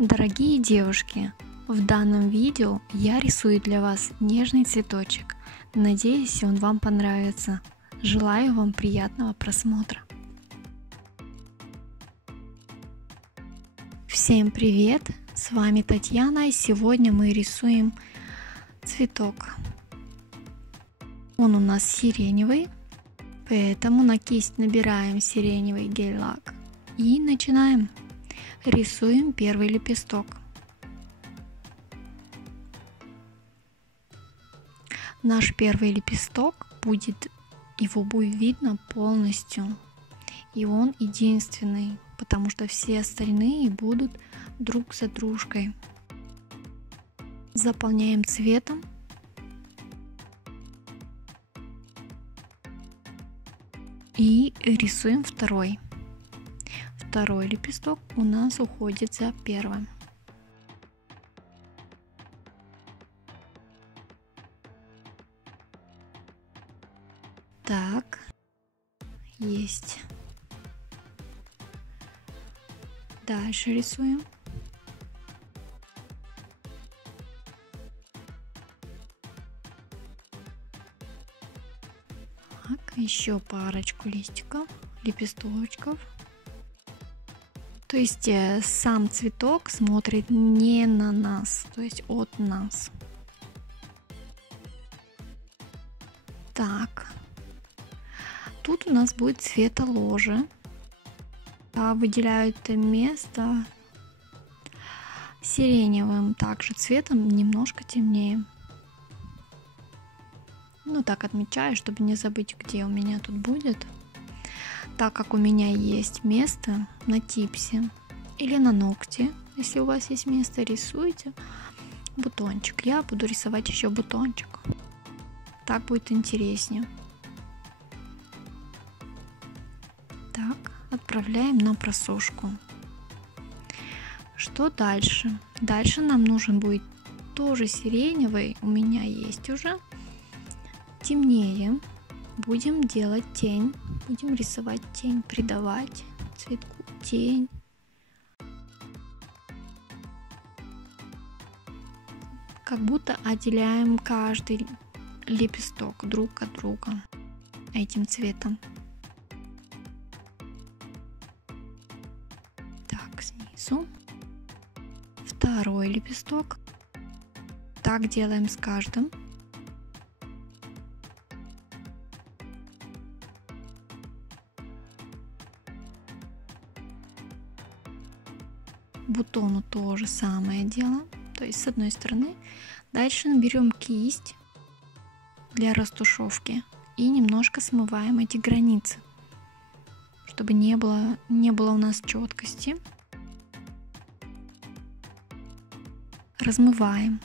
Дорогие девушки, в данном видео я рисую для вас нежный цветочек. Надеюсь, он вам понравится. Желаю вам приятного просмотра. Всем привет! С вами Татьяна, и сегодня мы рисуем цветок. Он у нас сиреневый, поэтому на кисть набираем сиреневый гель-лак и начинаем. Рисуем первый лепесток. Наш первый лепесток его будет видно полностью, и он единственный, потому что все остальные будут друг за дружкой. Заполняем цветом. И рисуем второй. Второй лепесток у нас уходит за первым. Так, есть. Дальше рисуем. Так, еще парочку лепесточков. То есть сам цветок смотрит не на нас, то есть от нас. Так, тут у нас будет цветоложе. Выделяю это место сиреневым также цветом, немножко темнее. Ну так отмечаю, чтобы не забыть, где у меня тут будет. Так как у меня есть место на типсе или на ногте, если у вас есть место, рисуйте бутончик. Я буду рисовать еще бутончик. Так будет интереснее. Так, отправляем на просушку. Что дальше? Дальше нам нужен будет тоже сиреневый, у меня есть уже, темнее. Будем делать тень, будем рисовать тень, придавать цветку тень. Как будто отделяем каждый лепесток друг от друга этим цветом. Так, снизу. Второй лепесток. Так делаем с каждым. Бутону то же самое делаем, то есть с одной стороны. Дальше берем кисть для растушевки и немножко смываем эти границы, чтобы не было у нас четкости. Размываем.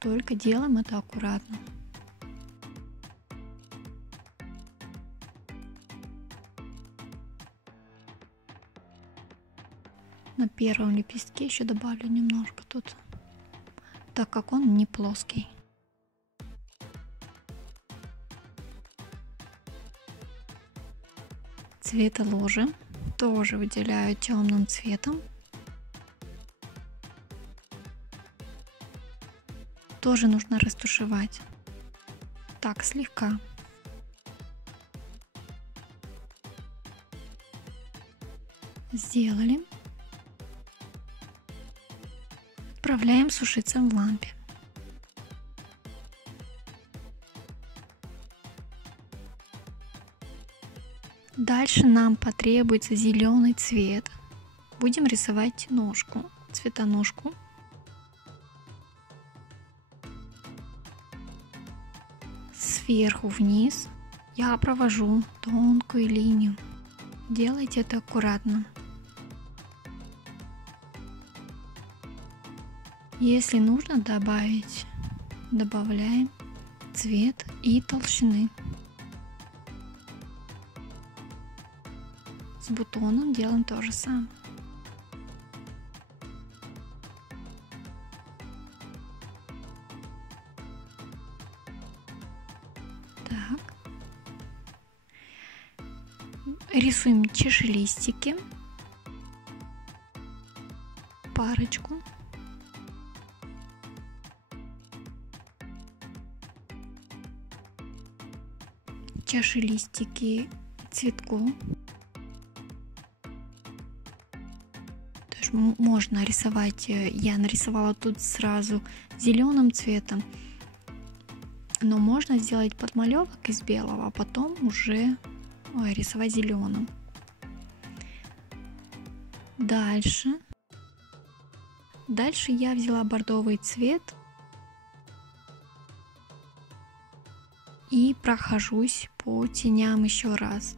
Только делаем это аккуратно. На первом лепестке еще добавлю немножко тут, так как он не плоский. Цветоложе тоже выделяю темным цветом. Тоже нужно растушевать. Так, слегка. Сделали. Отправляем сушиться в лампе. Дальше нам потребуется зеленый цвет. Будем рисовать ножку, цветоножку. Сверху вниз я провожу тонкую линию. Делайте это аккуратно. Если нужно добавить, добавляем цвет и толщины. С бутоном делаем то же самое. Так. Рисуем чашелистики, парочку. Чашелистики цветку. Тоже можно рисовать. Я нарисовала тут сразу зеленым цветом, но можно сделать подмалевок из белого, а потом уже рисовать зеленым. Дальше я взяла бордовый цвет и прохожусь по теням еще раз.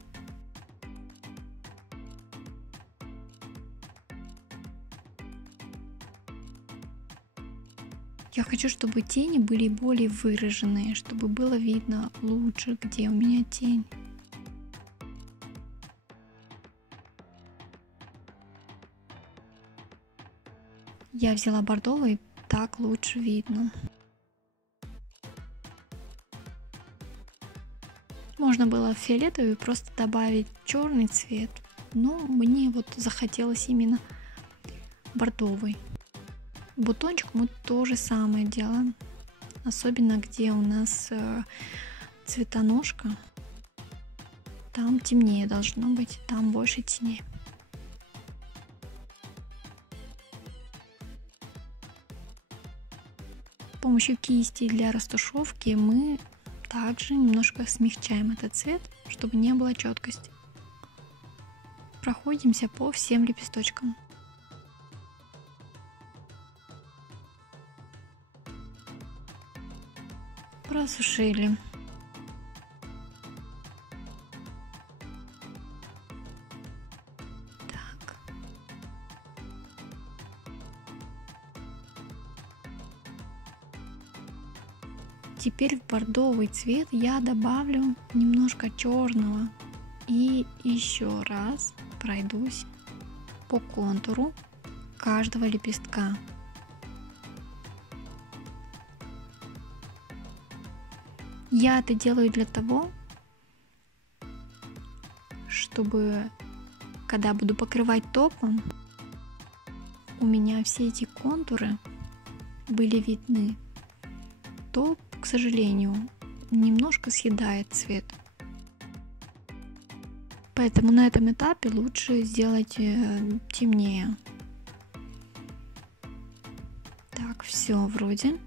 Я хочу, чтобы тени были более выраженные, чтобы было видно лучше, где у меня тень. Я взяла бордовый, так лучше видно. Можно было фиолетовый просто добавить черный цвет, но мне вот захотелось именно бордовый. Бутончик мы то же самое делаем, особенно где у нас цветоножка, там темнее должно быть, там больше теней. С помощью кисти для растушевки мы также немножко смягчаем этот цвет, чтобы не было четкости. Проходимся по всем лепесточкам. Просушили. Так. Теперь в бордовый цвет я добавлю немножко черного и еще раз пройдусь по контуру каждого лепестка. Я это делаю для того, чтобы, когда буду покрывать топом, у меня все эти контуры были видны. Топ, к сожалению, немножко съедает цвет. Поэтому на этом этапе лучше сделать темнее. Так, все вроде.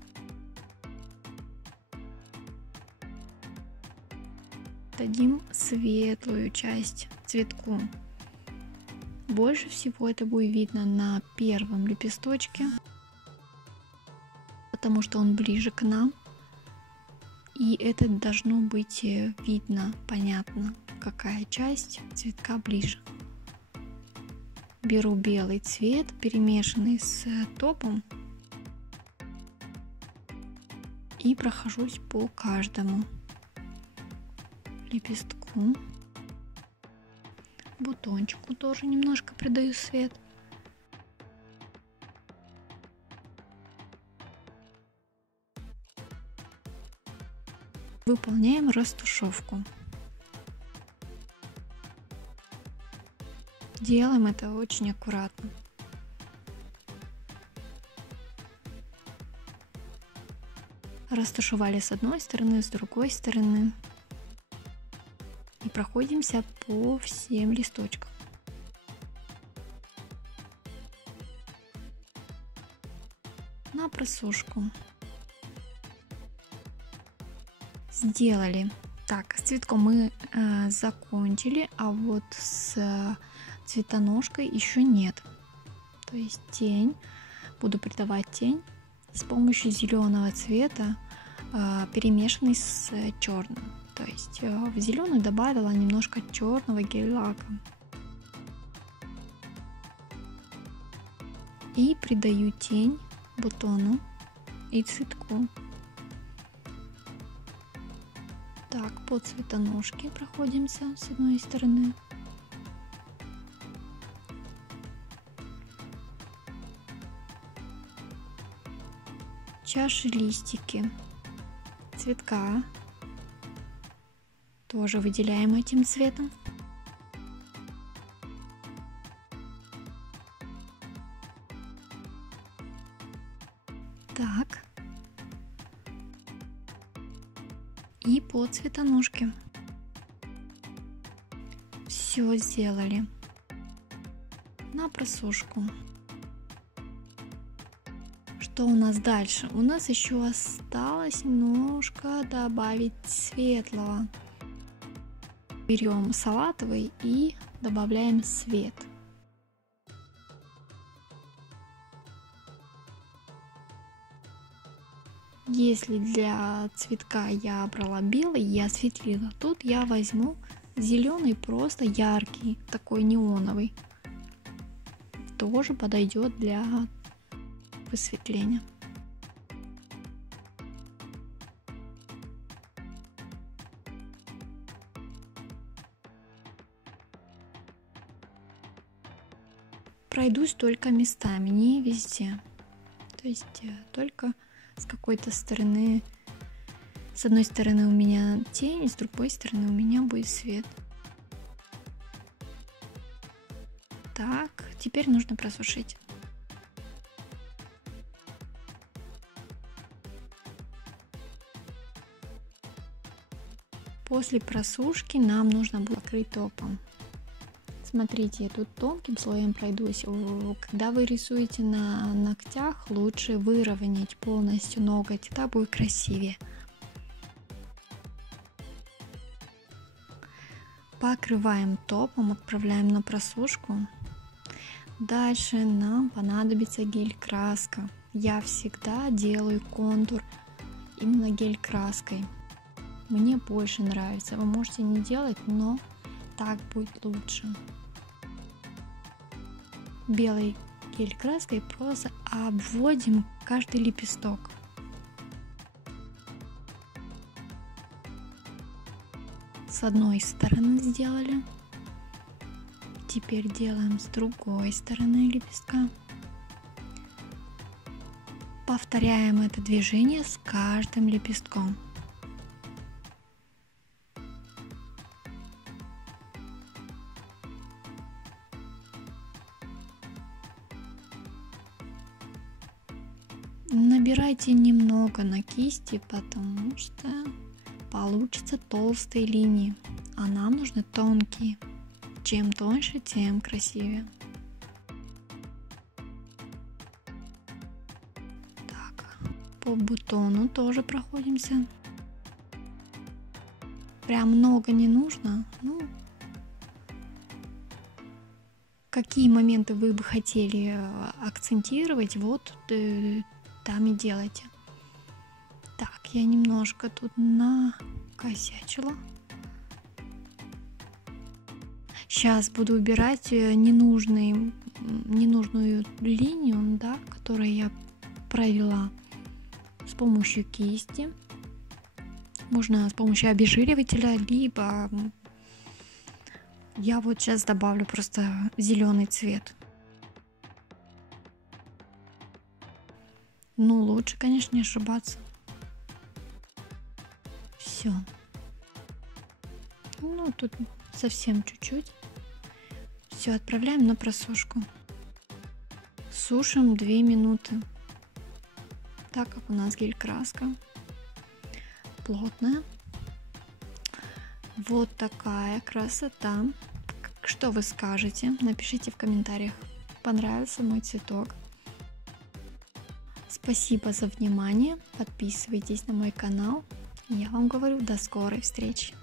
Дадим светлую часть цветку. Больше всего это будет видно на первом лепесточке, потому что он ближе к нам. И это должно быть видно, понятно, какая часть цветка ближе. Беру белый цвет, перемешанный с топом, и прохожусь по каждому лепестку. Бутончику тоже немножко придаю свет. Выполняем растушевку. Делаем это очень аккуратно. Растушевали с одной стороны, с другой стороны. И проходимся по всем листочкам. На просушку. Сделали. Так, с цветком мы закончили, а вот с цветоножкой еще нет. То есть тень, буду придавать тень с помощью зеленого цвета, перемешанный с черным. То есть в зеленую добавила немножко черного гель-лака. И придаю тень бутону и цветку. Так, по цветоножке проходимся с одной стороны. Чаши, листики цветка тоже выделяем этим цветом. Так. И по цветоножке. Все сделали. На просушку. Что у нас дальше? У нас еще осталось немножко добавить светлого. Берем салатовый и добавляем свет. Если для цветка я брала белый, я осветлила. Тут я возьму зеленый, просто яркий, такой неоновый. Тоже подойдет для высветления. Пройдусь только местами, не везде. То есть только с какой-то стороны. С одной стороны у меня тень, с другой стороны у меня будет свет. Так, теперь нужно просушить. После просушки нам нужно будет покрыть топом. Смотрите, я тут тонким слоем пройдусь. Когда вы рисуете на ногтях, лучше выровнять полностью ноготь, тогда будет красивее. Покрываем топом, отправляем на просушку. Дальше нам понадобится гель-краска. Я всегда делаю контур именно гель-краской. Мне больше нравится. Вы можете не делать, но так будет лучше. Белой гель-краской просто обводим каждый лепесток. С одной стороны сделали. Теперь делаем с другой стороны лепестка. Повторяем это движение с каждым лепестком. Набирайте немного на кисти, потому что получится толстые линии, а нам нужны тонкие. Чем тоньше, тем красивее. Так, по бутону тоже проходимся. Прям много не нужно. Ну, какие моменты вы бы хотели акцентировать, вот там и делайте. Так, я немножко тут накосячила. Сейчас буду убирать ненужную линию, да, которую я провела с помощью кисти. Можно с помощью обезжиривателя, либо я вот сейчас добавлю просто зеленый цвет. Ну, лучше, конечно, не ошибаться. Все. Ну, тут совсем чуть-чуть. Все, отправляем на просушку. Сушим 2 минуты. Так как у нас гель-краска плотная. Вот такая красота. Что вы скажете? Напишите в комментариях, понравился мой цветок. Спасибо за внимание. Подписывайтесь на мой канал. Я вам говорю, до скорой встречи.